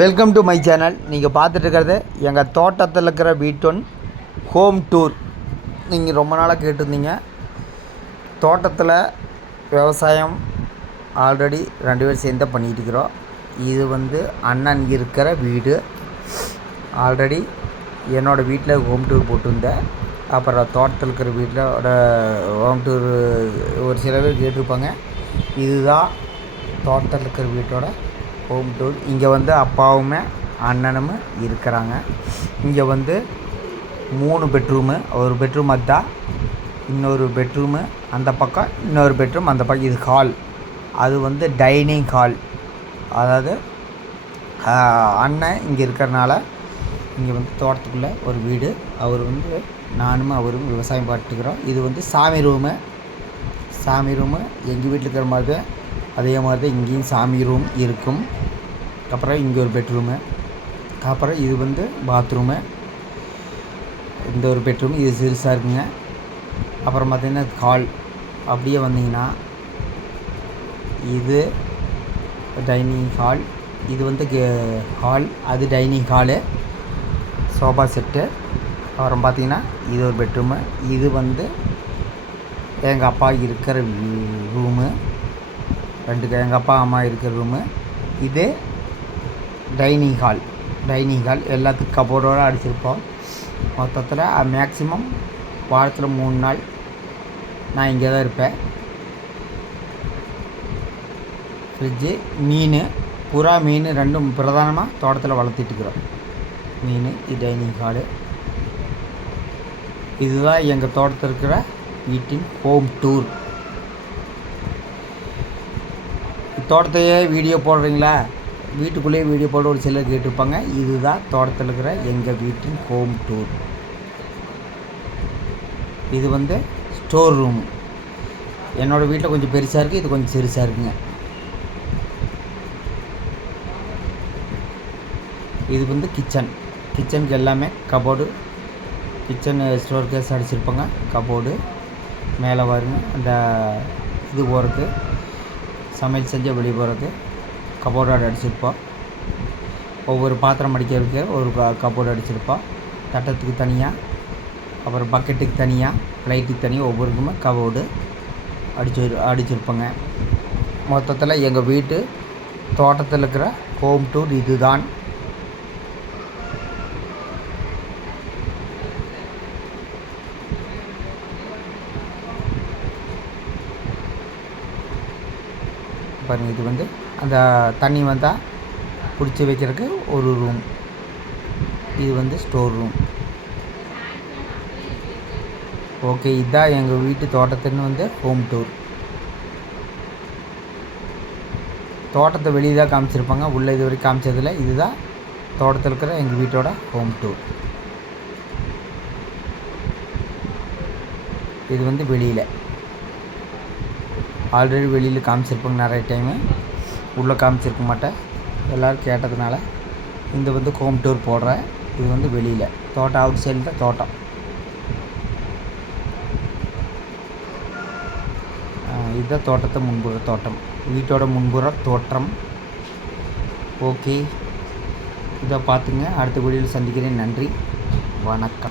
Welcome to my channel. நீங்கள் பார்த்துட்டு இருக்கிறது எங்கள் தோட்டத்தில் இருக்கிற வீட்டொன் ஹோம் டூர். நீங்கள் ரொம்ப நாளாக கேட்டிருந்தீங்க. தோட்டத்தில் விவசாயம் ஆல்ரெடி 2 பேர் சேர்ந்து பண்ணிகிட்டு இருக்கிறோம். இது அண்ணன் இருக்கிற வீடு. ஆல்ரெடி என்னோடய வீட்டில் ஹோம் டூர் போட்டிருந்தேன். அப்புறம் தோட்டத்தில் இருக்கிற வீட்டில் ஹோம் டூர் ஒரு சில பேர் கேட்டிருப்பாங்க. இதுதான் தோட்டத்தில் இருக்கிற வீட்டோட ஹோம் டூர். இங்கே அப்பாவுமே அண்ணனும் இருக்கிறாங்க. இங்கே 3 பெட்ரூமு, ஒரு பெட்ரூம் அதுதான், இன்னொரு பெட்ரூமு அந்த பக்கம், இன்னொரு பெட்ரூம் அந்த பக்கம். இது ஹால், அது டைனிங் ஹால். அதாவது அண்ணன் இங்கே இருக்கிறனால இங்கே தோட்டத்துக்குள்ளே ஒரு வீடு. அவர் நானும் அவரும் விவசாயம் பார்த்துக்கிறோம். இது சாமி ரூமு எங்கள் வீட்டில் இருக்கிற மாதிரி தான், அதே மாதிரி தான் இங்கேயும் சாமி ரூம் இருக்கும். அப்புறம் இங்கே ஒரு பெட்ரூமு, அப்புறம் இது பாத்ரூமு, இந்த ஒரு பெட்ரூம், இது சிறுசாக இருக்குங்க. அப்புறம் பார்த்திங்கன்னா ஹால். அப்படியே வந்தீங்கன்னா இது டைனிங் ஹால். இது ஹால், அது டைனிங் ஹாலு, சோஃபா செட்டு. அப்புறம் பார்த்திங்கன்னா இது ஒரு பெட்ரூமு. இது எங்கள் அப்பா இருக்கிற ரூமு. 2 எங்கள் அப்பா அம்மா இருக்கிற ரூமு. இது டைனிங் ஹால். எல்லாத்துக்கும் கபோர்டோடு அடிச்சிருப்போம். மொத்தத்தில் மேக்ஸிமம் வாரத்தில் 3 நாள் நான் இங்கே தான் இருப்பேன். ஃப்ரிட்ஜு, மீன், புறா, மீன் 2 பிரதானமாக தோட்டத்தில் வளர்த்திட்டுருக்குறோம். மீன். இது டைனிங் ஹாலு. இதுதான் எங்கள் தோட்டத்தில் இருக்கிற வீட்டின் ஹோம் டூர். தோட்டத்தையே வீடியோ போடுறீங்களா, வீட்டுக்குள்ளேயே வீடியோ போட ஒரு சிலர் கேட்டிருப்பாங்க. இதுதான் தோட்டத்தில் இருக்கிற எங்கள் வீட்டின் ஹோம் டூர். இது ஸ்டோர் ரூமு. என்னோடய வீட்டில் கொஞ்சம் பெருசாக இருக்குது, இது கொஞ்சம் சிறுசாக இருக்குங்க. இது கிச்சனுக்கு எல்லாமே கபோர்டு, கிச்சன் ஸ்டோர் கேஸ் அடிச்சிருப்பாங்க. கபோர்டு மேலே வருங்க. அந்த இது போகிறது, சமையல் செஞ்சு வெளியே போகிறது கபோர்டோடு அடிச்சிருப்போம். ஒவ்வொரு பாத்திரம் அடிக்கிறதுக்கு ஒரு கபோர்டு அடிச்சிருப்போம். தட்டத்துக்கு தனியாக, அப்புறம் பக்கெட்டுக்கு தனியாக, ப்ளைட்டுக்கு தனியாக, ஒவ்வொருக்குமே கபோர்டு அடிச்சிருப்போங்க. மொத்தத்தில் எங்கள் வீட்டு தோட்டத்தில் இருக்கிற ஹோம் டூர் இதுதான். பாருங்கள், இது அந்த தண்ணி வந்தால் பிடிச்சி வைக்கிறதுக்கு ஒரு ரூம். இது ஸ்டோர் ரூம். ஓகே, இதுதான் எங்கள் வீட்டு தோட்டத்துன்னு ஹோம் டூர். தோட்டத்தை வெளியே தான் காமிச்சிருப்பாங்க, உள்ளே இது வரைக்கும் காமிச்சதில்லை. இதுதான் தோட்டத்தில் இருக்கிற எங்கள் வீட்டோட ஹோம் டூர். இது வெளியில் ஆல்ரெடி வெளியில் காமிச்சிருப்பாங்க நிறைய டைமு, உள்ளே காமிச்சிருக்க மாட்டேன். எல்லோரும் கேட்டதுனால இந்த ஹோம் டூர் போடுறேன். இது வெளியில் தோட்டம், அவுட் சைடில் தான் தோட்டம். இதுதான் தோட்டத்தை முன்புற தோட்டம், வீட்டோட முன்புற தோற்றம். ஓகே, இதை பார்த்துங்க. அடுத்த வீடியோவில் சந்திக்கிறேன். நன்றி, வணக்கம்.